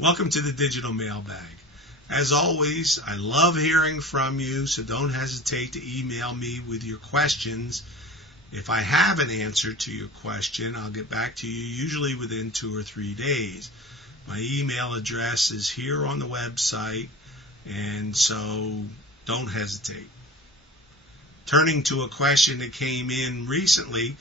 Welcome to the Digital Mailbag. As always, I love hearing from you, so don't hesitate to email me with your questions. If I have an answer to your question, I'll get back to you usually within 2 or 3 days. My email address is here on the website, and so don't hesitate. Turning to a question that came in recently,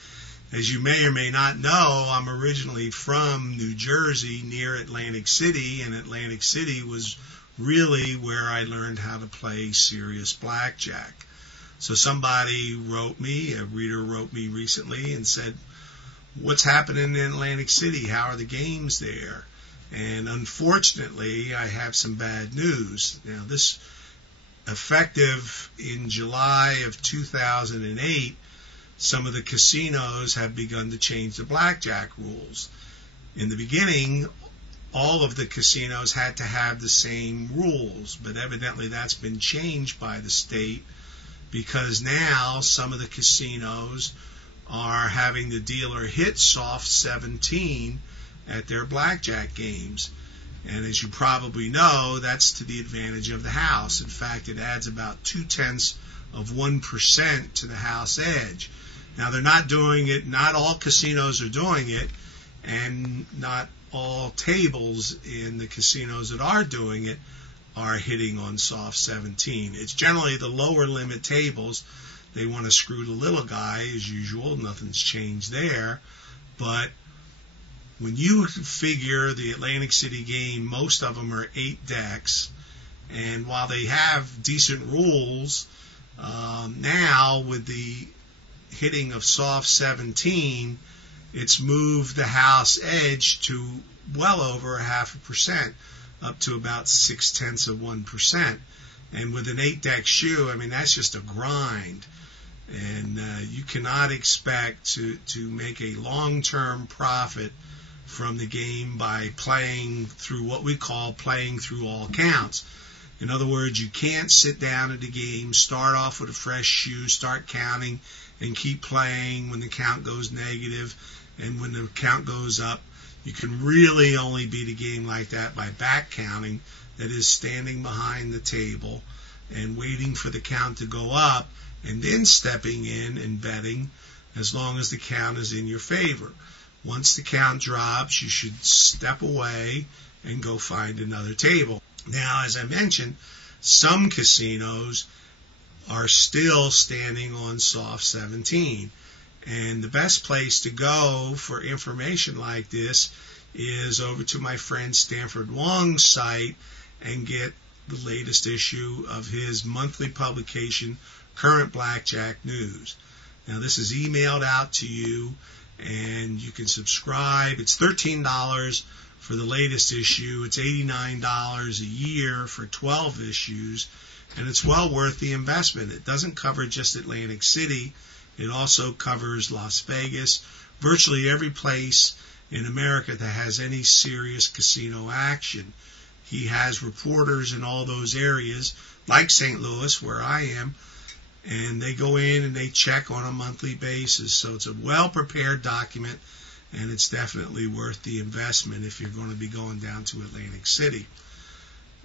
as you may or may not know, I'm originally from New Jersey near Atlantic City, and Atlantic City was really where I learned how to play serious blackjack. So somebody wrote me, a reader wrote me recently and said, what's happening in Atlantic City? How are the games there? And unfortunately, I have some bad news. Now, this effective in July of 2008, some of the casinos have begun to change the blackjack rules. In the beginning, all of the casinos had to have the same rules, but evidently that's been changed by the state because now some of the casinos are having the dealer hit soft 17 at their blackjack games. And as you probably know, that's to the advantage of the house. In fact, it adds about 0.2% to the house edge. Now, they're not doing it, not all casinos are doing it, and not all tables in the casinos that are doing it are hitting on soft 17. It's generally the lower limit tables. They want to screw the little guy as usual. Nothing's changed there. But when you figure the Atlantic City game, most of them are 8 decks. And while they have decent rules, now with the hitting of soft 17, it's moved the house edge to well over 0.5%, up to about 0.6%. And with an 8-deck shoe, I mean, that's just a grind. And you cannot expect to make a long-term profit from the game by playing through what we call playing through all counts. In other words, you can't sit down at the game, start off with a fresh shoe, start counting, and keep playing when the count goes negative, and when the count goes up. You can really only beat a game like that by back counting, that is standing behind the table and waiting for the count to go up and then stepping in and betting as long as the count is in your favor. Once the count drops, you should step away and go find another table. Now, as I mentioned, some casinos are still standing on soft 17. And the best place to go for information like this is over to my friend Stanford Wong's site and get the latest issue of his monthly publication, Current Blackjack News. Now, this is emailed out to you, and you can subscribe. It's $13 for the latest issue. It's $89 a year for 12 issues. And it's well worth the investment. It doesn't cover just Atlantic City. It also covers Las Vegas, virtually every place in America that has any serious casino action. He has reporters in all those areas, like St. Louis, where I am, and they go in and they check on a monthly basis. So it's a well-prepared document, and it's definitely worth the investment if you're going to be going down to Atlantic City.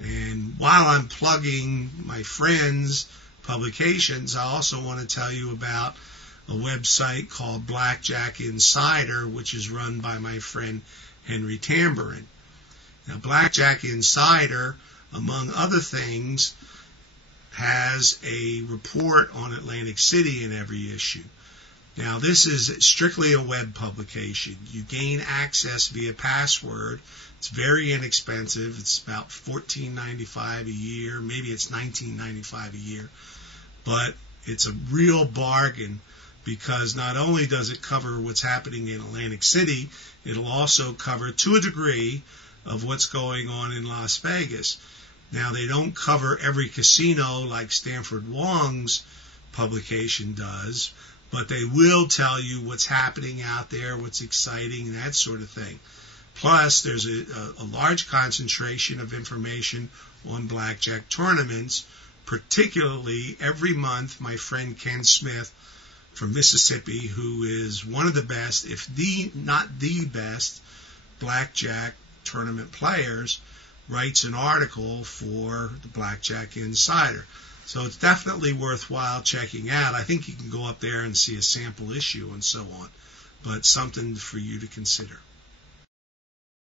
And while I'm plugging my friends' publications, I also want to tell you about a website called Blackjack Insider, which is run by my friend Henry Tamborin. Now, Blackjack Insider, among other things, has a report on Atlantic City in every issue. Now, this is strictly a web publication. You gain access via password. It's very inexpensive. It's about $14.95 a year. Maybe it's $19.95 a year. But it's a real bargain because not only does it cover what's happening in Atlantic City, it'll also cover, to a degree, of what's going on in Las Vegas. Now, they don't cover every casino like Stanford Wong's publication does, but they will tell you what's happening out there, what's exciting, that sort of thing. Plus, there's a large concentration of information on blackjack tournaments, particularly every month my friend Ken Smith from Mississippi, who is one of the best, if not the best, blackjack tournament players, writes an article for the Blackjack Insider. So it's definitely worthwhile checking out. I think you can go up there and see a sample issue and so on, but something for you to consider.